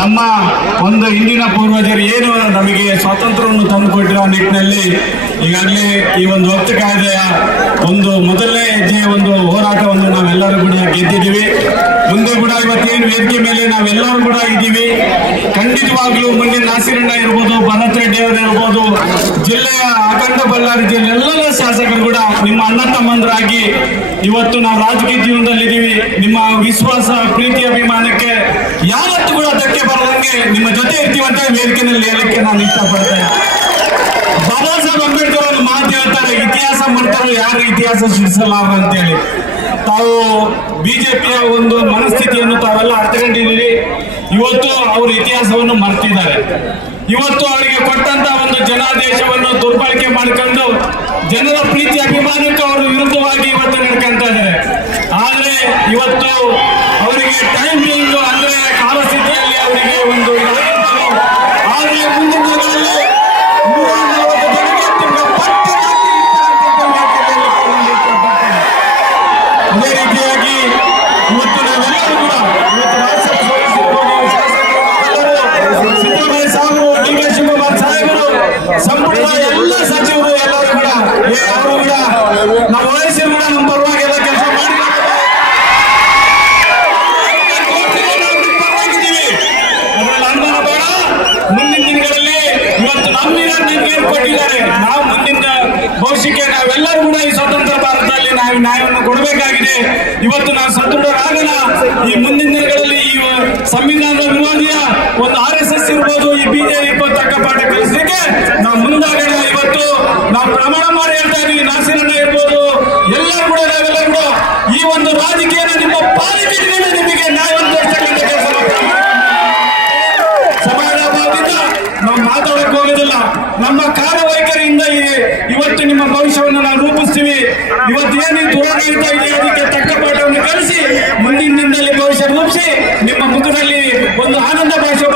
ನಮ್ಮ ಒಂದು ಹಿಂದಿನ ಪೂರ್ವಜರು ಏನು ನಮಗೆ ಸ್ವಾತಂತ್ರ್ಯವನ್ನು ತಂದುಕೊಟ್ಟಿರೋ ನಿಟ್ಟಿನಲ್ಲಿ ಈಗಾಗಲೇ ಈ ಒಂದು ವಕ್ತ ಕಾಯ್ದೆಯ ಒಂದು ಮೊದಲನೇ ಹೆಜ್ಜೆಯ ಒಂದು ಹೋರಾಟವನ್ನು ನಾವೆಲ್ಲರೂ ಕೂಡ ಗೆದ್ದಿದ್ದೀವಿ. ಮುಂದೆ ಕೂಡ ಇವತ್ತೇನು ವೇದಿಕೆ ಮೇಲೆ ನಾವೆಲ್ಲರೂ ಕೂಡ ಇದ್ದೀವಿ. ಖಂಡಿತವಾಗ್ಲೂ ಮುಂದೆ ನಾಸಿರಣ್ಣ ಇರ್ಬೋದು, ಭರತ್ ರೆಡ್ಡಿ ಅವರು ಇರ್ಬೋದು, ಜಿಲ್ಲೆಯ ಅಖಂಡ ಬಳ್ಳಾರಿ ಜಿಲ್ಲೆ ಎಲ್ಲ ಶಾಸಕರು ಕೂಡ ನಿಮ್ಮ ಅಣ್ಣ ತಮ್ಮಂದರಾಗಿ ಇವತ್ತು ನಾವು ರಾಜಕೀಯ ಜೀವನದಲ್ಲಿದ್ದೀವಿ. ನಿಮ್ಮ ವಿಶ್ವಾಸ, ಪ್ರೀತಿ, ಅಭಿಮಾನಕ್ಕೆ ಯಾವತ್ತೂ ಕೂಡ ಧಕ್ಕೆ ಬರದಂಗೆ ನಿಮ್ಮ ಜೊತೆ ಇರ್ತೀವಂತ ವೇದಿಕೆಯಲ್ಲಿ ಹೇಳಲಿಕ್ಕೆ ನಾನು ಇಷ್ಟಪಡ್ತೇನೆ. ಬಾಬಾ ಸಾಹೇಬ್ ಅಂಬೇಡ್ಕರ್ ಅವರು ಮಾತು ಹೇಳ್ತಾರೆ, ಇತಿಹಾಸ ಮಾಡ್ತಾರೆ ಯಾರು ಇತಿಹಾಸ ಸೃಷ್ಟಿಸಲಾರ ಅಂತೇಳಿ. ತಾವು ಬಿಜೆಪಿಯ ಒಂದು ಮನಸ್ಥಿತಿಯನ್ನು ತಾವೆಲ್ಲ ಅರ್ಥಕೊಂಡಿದ್ದೀರಿ. ಇವತ್ತು ಅವರು ಇತಿಹಾಸವನ್ನು ಮರ್ತಿದ್ದಾರೆ. ಇವತ್ತು ಅವರಿಗೆ ಕೊಟ್ಟಂತ ಒಂದು ಜನಾದೇಶವನ್ನು ದುರ್ಬಳಕೆ ಮಾಡಿಕೊಂಡು ಜನರ ಪ್ರೀತಿ ಅಭಿಮಾನಕ್ಕೆ ಅವರು ವಿರುದ್ಧವಾಗಿ ಇವತ್ತು ನಡ್ಕೊಂತ ಇದ್ದಾರೆ. ಆದ್ರೆ ಇವತ್ತು ಅವರಿಗೆ ಟೈಮಿಂಗ್ ಅಂದ್ರೆ ಕಾಲಸ್ಥಿತಿಯಲ್ಲಿ ಅವರಿಗೆ ಒಂದು ಆದ್ರೆ ಮುಂದಿನ ದಿನಗಳಲ್ಲಿ ಅದೇ ರೀತಿಯಾಗಿ ಇವತ್ತು ನಾವೆಲ್ಲರೂ ಕೂಡ ಇವತ್ತು ಸಿದ್ದರಾಮಯ್ಯ ಸಾಹೇಬರು, ಡಿ ಕೆ ಶಿವಕುಮಾರ್ ಸಾಹೇಬರು, ಸಂಪುಟದ ಎಲ್ಲ ಸಚಿವರು ಎಲ್ಲರೂ ಕೂಡ ಅವರು ಕೂಡ ನಮ್ಮ ವಯಸ್ಸಿನ ಕೂಡ ನಮ್ಮ ಪರವಾಗಿ ಎಲ್ಲ ಕೆಲಸ ಮಾಡಿದ್ದೀವಿ. ಅದ್ರಲ್ಲಿ ಅನುಮಾನ ಬೇಡ. ಮುಂದಿನ ದಿನಗಳಲ್ಲಿ ಇವತ್ತು ನಮ್ಮಿನ ನಿಮ್ಗೆ ಕೊಟ್ಟಿದ್ದಾರೆ. ನಾವು ಮುಂದಿನ ಭವಿಷ್ಯಕ್ಕೆ ನಾವೆಲ್ಲರೂ ಕೂಡ ಈ ಸ್ವತಂತ್ರ ಭಾರತದಲ್ಲಿ ನಾವು ನ್ಯಾಯವನ್ನು ಕೊಡಬೇಕಾಗಿದೆ. ಇವತ್ತು ನಾವು ಸದೃಢರಾಗೋಣ. ಈ ಮುಂದಿನ ದಿನಗಳಲ್ಲಿ ಈ ಸಂವಿಧಾನದ ವಿರೋಧಿಯ ಒಂದು RSS ಇರ್ಬೋದು, ಈ ಬಿಜೆಪಿ ತಕ್ಕ ಪಾಠ ಕಲಿಸಲಿಕ್ಕೆ ನಾವು ಮುಂದಾಗೋಣ. ಇವತ್ತು ನಾವು ಪ್ರಮಾಣ ಮಾಡಿ ಹೇಳ್ತಾ ಇದೀವಿ. ನಾಸಿರಣ್ಣ ಇರ್ಬೋದು, ಎಲ್ಲರೂ ಕೂಡ ನಾವೆಲ್ಲರೂ ಕೂಡ ಈ ಒಂದು ರಾಜಕೀಯನ ನಿಮ್ಮ ಪಾಲಿಕೆ ಇಟ್ಕೊಂಡು ನಿಮಗೆ ನ್ಯಾಯವನ್ನು ತೋರಿಸ್ತಕ್ಕಂಥ ಕೆಲಸ ಸಮಾಜದಿಂದ ನಾವು ಮಾತಾಡಕ್ಕೆ ಹೋಗೋದಿಲ್ಲ. ನಮ್ಮ ಕಾರ್ಯವೈಖರಿಯಿಂದ ಇವತ್ತು ನಿಮ್ಮ ಭವಿಷ್ಯವನ್ನು ನಾವು ರೂಪಿಸ್ತೀವಿ. ಇವತ್ತು ಏನು ದುರಾಡಳಿತ ಇದೆ ಅದಕ್ಕೆ ತಕ್ಕ ಪಾಠವನ್ನು ಕಲಿಸಿ ಮುಂದಿನ ದಿನದಲ್ಲಿ ಭವಿಷ್ಯ ರೂಪಿಸಿ ನಿಮ್ಮ ಮುಖದಲ್ಲಿ ಒಂದು ಆನಂದ ಭಾಷೆ